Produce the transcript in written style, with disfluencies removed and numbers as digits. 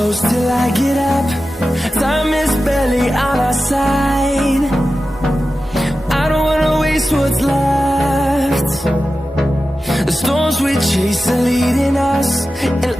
close till I get up. Time is barely on our side. I don't wanna waste what's left. The storms we chase are leading us, and